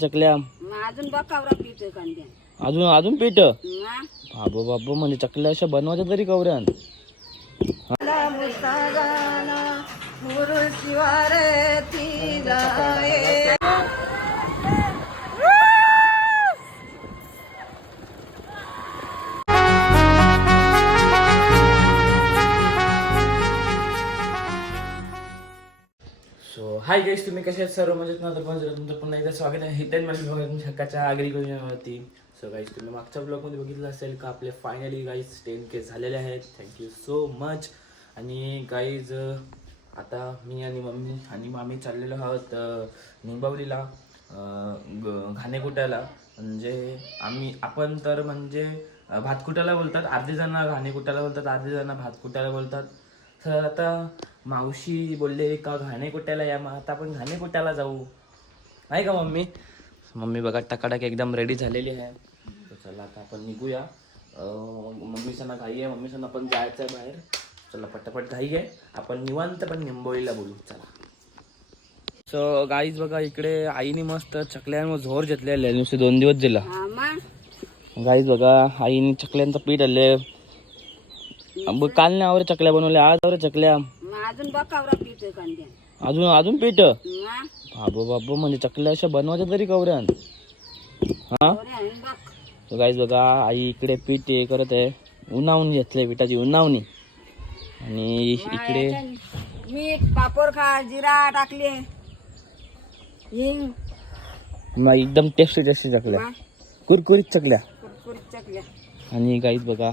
चकल्या अजून बकावरा पितोय कांद्या अजून अजून पीठ बाबू बाबू म्हणजे चकल्या अशा बनवायच्या तरी कवऱ्यान सो हाय गाईस, तुम्ही कसे आहेत सर्व मजेत ना? तर पण तुमचं पुन्हा एकदा स्वागत आहे हितेन मला तुमच्या हक्काच्या आगरी गोष्टीवरती. सो गाईस, तुम्ही मागच्या ब्लॉगमध्ये बघितलं असेल का आपले फायनली गाईज 10K झालेले आहेत. Thank you so much. आणि गाईज आता मी आणि मम्मी आणि मामी चाललेलो आहोत निंबावलीला घाणे कुटायला. म्हणजे आपण तर म्हणजे भात कुटायला बोलतात, अर्धे जण घाणे कुटायला बोलतात, अर्धे जण भात कुटायला बोलतात. तर आता मावशी बोलले का घाणे कुट्याला या, मग आता आपण घाणे कुट्याला जाऊ आहे का मम्मी? मम्मी बघा टकाटक एकदम रेडी झालेली आहे. तर चला आता आपण निघूया. मम्मीचं घाई आहे, मम्मीचं पण जायचं आहे बाहेर. चला पटापट घाई आहे, आपण निवांत पण निंबोळीला बोलू चला. सो गाईज बघा इकडे आईने मस्त चकल्यांवर झोर घेतलेले नुसते 2 दिवस दिला. गाईज बघा आईने चकल्यांचं पीठ आले, काल नाही आवरे चकल्या बनवल्या, आज आवरे चकल्या अजून बकावरा पितोय कांद्या अजून पीठ बाबू बाबू म्हणजे चकल्या अशा बनवायच्या तरी कवऱ्यान हा. गाईज बघा आई इकडे पीठ हे करत आहे, उन्हावून घेतलंय पिठाची उन्हावणी. आणि इकडे मीठ पापड खा जिरा टाकले हिंग, एकदम टेस्टी चकल्या, कुरकुरीत चकल्या. चकल्या. आणि गाईज बघा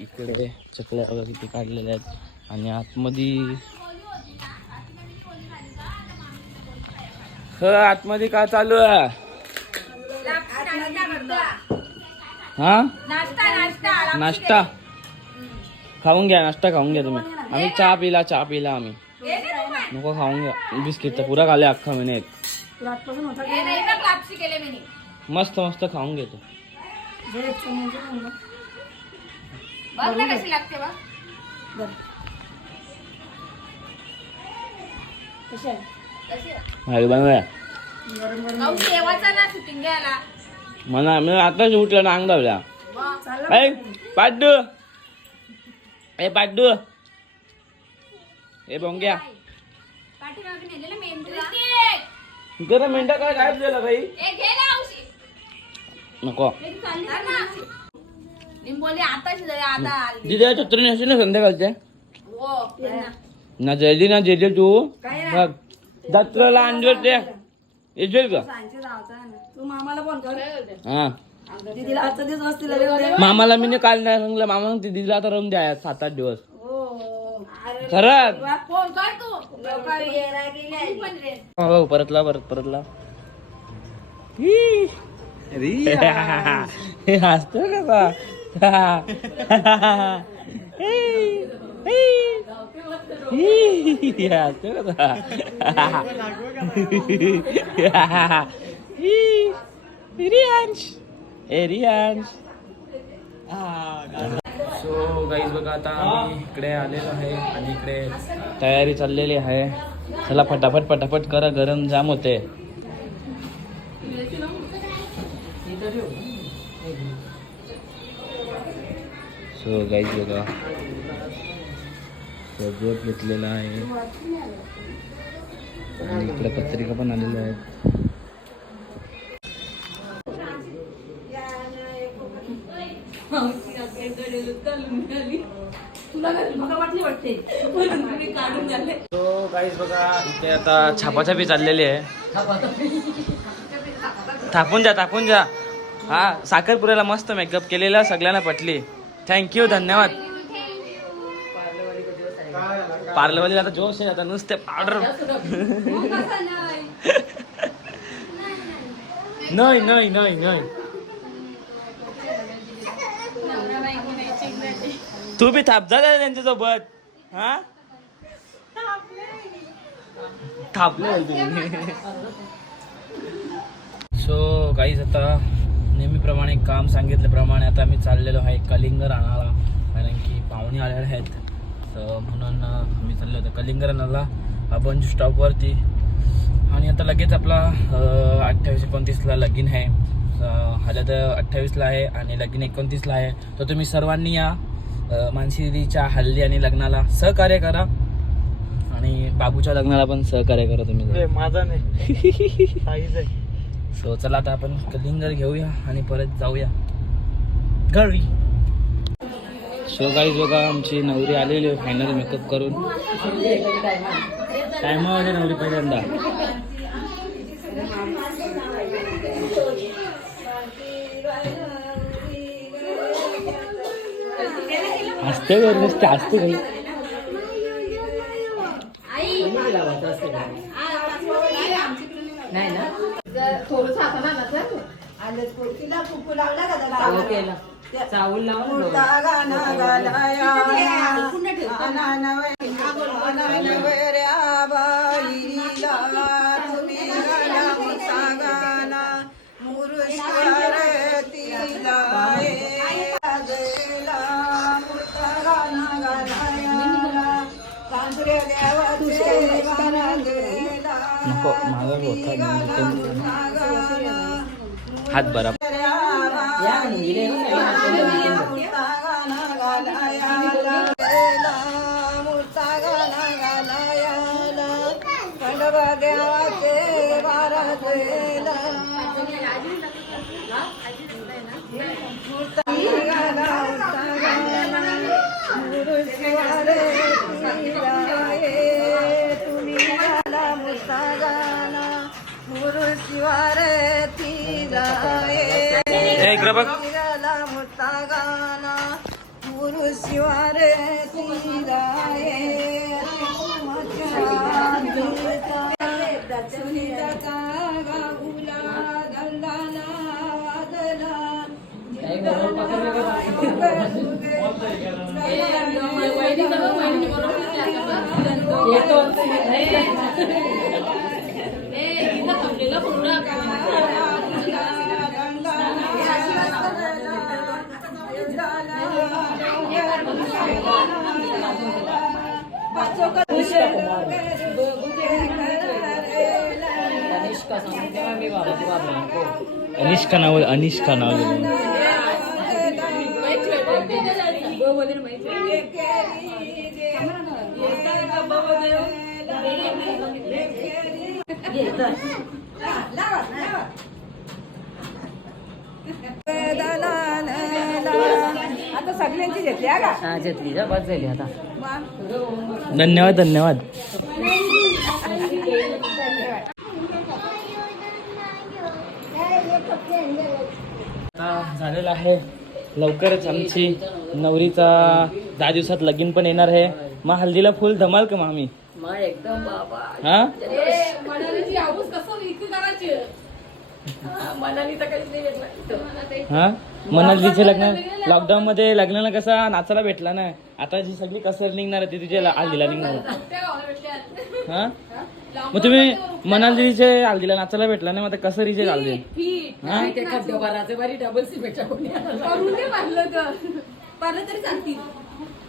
इकडे चकल्या बघा किती काढलेल्या आहेत. आणि आतमध्ये काय चालू आहे हा? नाश्ता खाऊन घ्या, नाश्ता खाऊन घ्या तुम्ही. आम्ही चहा पिला आम्ही नको खाऊन घ्या. बिस्किट तर पुरा खाल्ले अख्खा महिन्यात, मस्त मस्त खाऊन घेतो. कशी लागते बा? मला मी आताच उठला ना अंग धावल्या. पाड्डू ए बोंग्या इकडे मेंढा काय गायब झाला भाई? नको दिदी छत्री नसेल ना संध्याकाळच्या ना जयली ना जेजे तू बघ जत्रेला आणलं ते येशील का? हा मामाला मी काल नाही सांगलं, मामा दिदीला आता राहून द्या 7-8 दिवस. खरंच हो परतला हसतो कसा रियांश. सो गाईज बघा आता आम्ही इकडे आलेलो आहे आणि इकडे तयारी चाललेली आहे. चला फटाफट करा, गरम जाम होते. सो गाईज बघा सजवत घेतलेला आहे आणि इकडे पत्रिका पण आलेल्या आहेत. सो गाईज बघा इथे आता छापाछापी चाललेली आहे. थापून जा हा. साखरपुऱ्याला मस्त मेकअप केलेला, सगळ्यांना पटली. थँक्यू, धन्यवाद. पार्लरवाली आता जोश आहे, आता नुसते पावडर नाही. तू बी थाप जा त्यांच्यासोबत हा. थापले. सो गाईज आता नेहमीप्रमाणे काम सांगितल्याप्रमाणे आता मी चाललेलो आहे कलिंगड आणायला, कारण की पाहुणे आलेले आहेत. तर म्हणून आम्ही चाललो होतो कलिंगरनाला आपण स्टॉपवरती. आणि आता लगेच आपला 28-29ला लगीन आहे. हळद 28ला आहे आणि लगीन 29ला आहे. तर तुम्ही सर्वांनी या मानसीच्या हल्दी आणि लग्नाला सहकार्य करा आणि बाबूच्या लग्नाला पण सहकार्य करा तुम्ही. माझा नाही. सो चला आता आपण कलिंगर घेऊया आणि परत जाऊया घरी. सो गाईज बघा आमची नवरी आलेली आहे फायनल मेकअप करून. टायमावर नवरी पहिल्यांदा. हसते वर नुसते हसते काही. नाही ना थोडंसं चावल लावून नको माझा होता हात बरा. इकडे बघ. अनिष्का नाव आता सगळ्यांची घेतली का घेतली जा बस झाली आता. धन्यवाद धन्यवाद. आता झालेलं आहे लवकरच आमची नवरीचा 10 दिवसात लगीन पण येणार आहे. मग हल्दीला फुल धमाल का मामी? मग एकदम बाबा हा हा मनालीचे लग्न लॉकडाऊन मध्ये लग्नाला कसा नाचायला भेटला ना. आता जी सगळी कसर निघणार ती तुझ्या हल्दीला निघणार. हा मग तुम्ही मनालीचे हल्दीला नाचायला भेटला नाही. मग आता कसरीचे हल्दी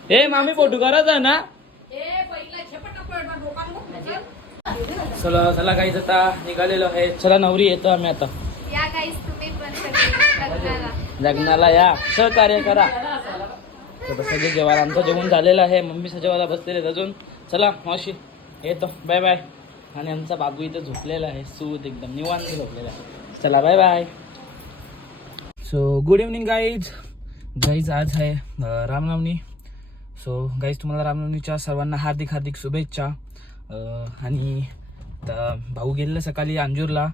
ए मामी फोटो करायचा ना. चला चला गाईज आता निघालेलो आहे. चला नवरी येतो आम्ही आता. या गाईस तुम्ही पण लग्नाला लग्नाला या सहकार्य करा. सगळे जेवण आमचं जेवण झालेलं आहे. मम्मी सजेवाला बसलेले अजून. चला मावशी येतो बाय बाय. आणि आमचा बाबू इथं झोपलेला आहे सूद एकदम निवांत झोपलेला आहे. चला bye bye. So good evening guys. आज आहे रामनवमी. सो गाईज तुम्हाला रामनवमीच्या सर्वांना हार्दिक हार्दिक शुभेच्छा. आणि भाऊ गेलेला सकाळी अंजूरला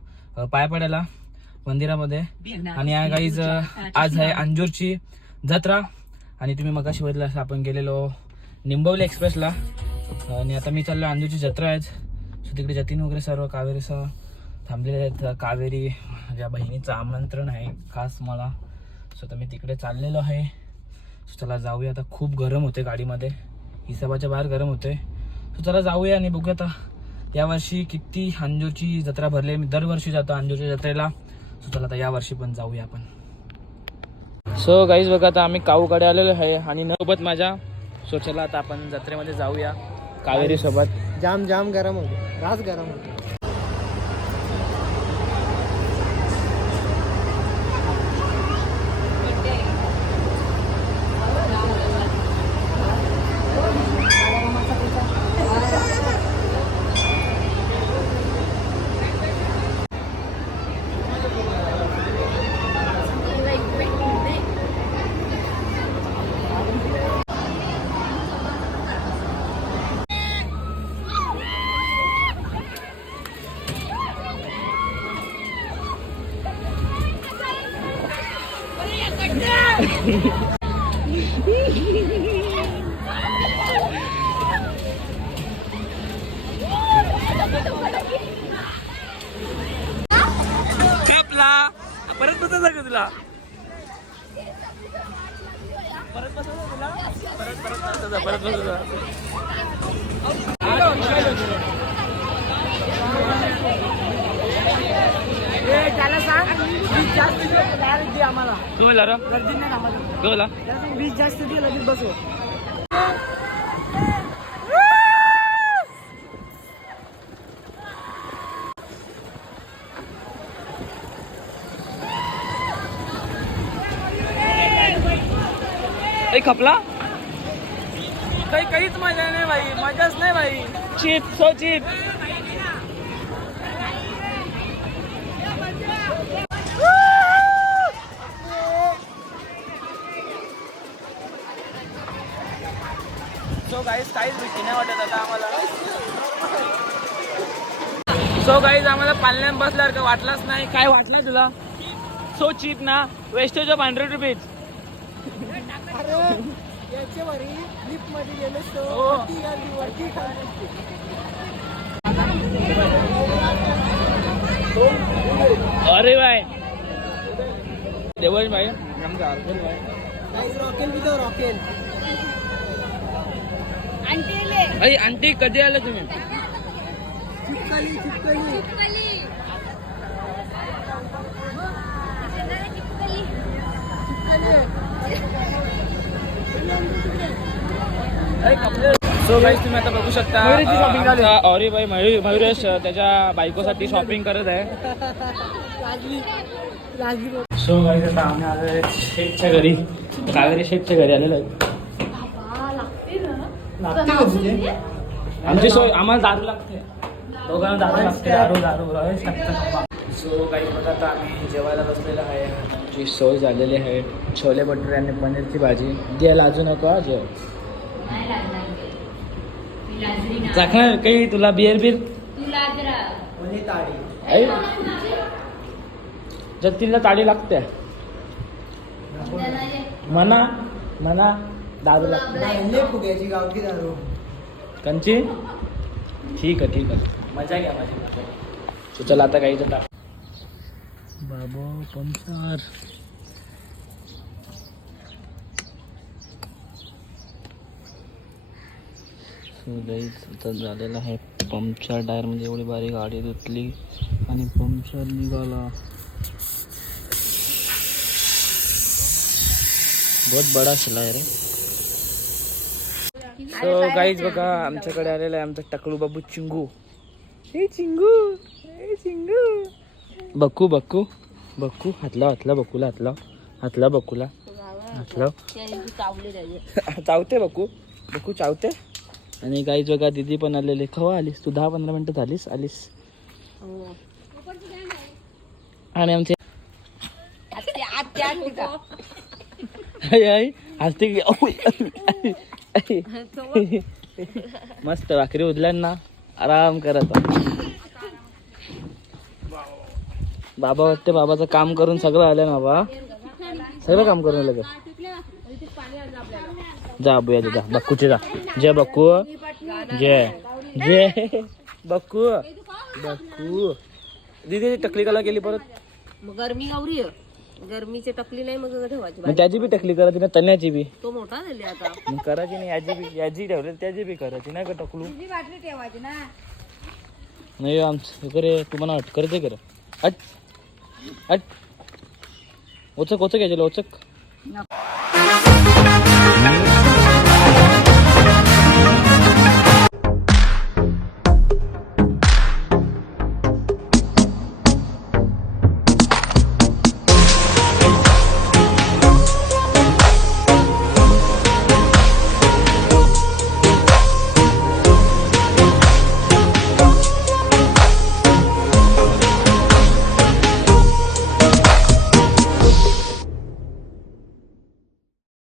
पाया पडायला मंदिरामध्ये. आणि गाईज आज आहे अंजूरची जत्रा. आणि तुम्ही मगाशी बघितलं असं आपण गेलेलो निंबवली एक्सप्रेसला. आणि आता मी चाललो अंजूरची जत्रा आहे. सो तिकडे जतीन वगैरे सर्व कावेरीसह थांबलेले आहेत. कावेरी माझ्या बहिणीचं आमंत्रण आहे खास मला. सो तर मी तिकडे चाललेलो आहे. सो चला जाऊया. आता खूप गरम होते गाडीमध्ये. हिसाबाच्या बाहेर गरम होते. सो चला जाऊया आणि बघूया आता यावर्षी किती अंजूरची जत्रा भरली. मी दरवर्षी जातो अंजूरच्या जत्रेला. सो चला आता यावर्षी पण जाऊया आपण. सो गाईज बघा आता आम्ही काऊकडे आलेलो आहे. आणि सोबत माझ्या सो चला आता आपण जत्रेमध्ये जाऊया कावेरी सोबत. जाम जाम गरम होतो, रास गरम होतो. परत बसायचं का तुला? परत बसायचं तुला? परत बसायचं. त्याला सांग 20 जास्त दे आम्हाला. तू बोला रे? गर्दी नाही आम्हाला. तू बोला? 20 जास्त दे, लगेच बसू. खपला काहीच मजा नाही भाई, मजाच नाही भाई. Cheap so cheap. So guys काहीच भीती नाही वाटत आता आम्हाला. सो गाईज आम्हाला पालण्यात बसल्यावर काय वाटलंच नाही. काय वाटलं तुला? सो चीप ना, वेस्टेज ऑफ 100 रुपीज. अरे भाई देवश भाई रॉकेल भी तो रॉकेल. अरे आंटी कधी आले तुम्ही? चिपकली चिपकली. सो गाईज तुम्ही आता बघू शकता अरे भाई मयुरेश त्याच्या बायकोसाठी शॉपिंग करत आहे. सो गाईज आता आम्ही आलो आहे शेठच्या घरी, कावेरी शेठच्या घरी आलेलो आहे. आमची सोय, आम्हाला दारू लागते, दोघांना दारू लागते. दारू. सो गाईज बघा आता आम्ही जेवायला बसलेलो आहे. आमची सोय झालेली आहे. छोले भटुरे आणि पनीरची भाजी. द्यायला अजून नको हा जेव. चाखणार काही तुला बिअर जतीला ताडी लागते म्हणा दारू लागते. फुग्याची गावठी दारू कंची. ठीक आहे मजा घ्या माझी. सो चला आता काही जाता बाबा पंचार. आता झालेला आहे पंक्चर. टायर म्हणजे एवढी बारीक गाडी धुतली आणि पंक्चर निघाला. बहुत बडा शिला रे. सो गाईज बघा आमच्याकडे आलेला आहे आमचा टकलू बाबू चिंगू. हे चिंगू बक्कू हातला बक्कूला चावते बक्कू चावते. आणि गाईज बघा दीदी पण आलेले. केव्हा आलीस तू? 10-15 मिनिटं झालीस आलीस. आणि आमचे हसते मस्त भाकरी उदल्यांना आराम करत. बाबा वाटते बाबाचं काम करून सगळं आलं ना बाबा, सगळं काम करून आलं. जा अबूया जा बक्कूचे जा. जय बक्कू जय बक्कू. दीदी टकली कला केली परत. गरमी गावरी गरमीची टकली नाही मग ठेवायची. मग त्याची बी टकली करायची ना, तण्याची बी. तो मोठा झाली आता. मग करायची नाही याची ठेवली त्याची बी करायची नाही का टकलू. ठेवायची ना. नाही आमचं करे तुम्हाला अट करते कर. अट ओचक घ्यायचे ओचक.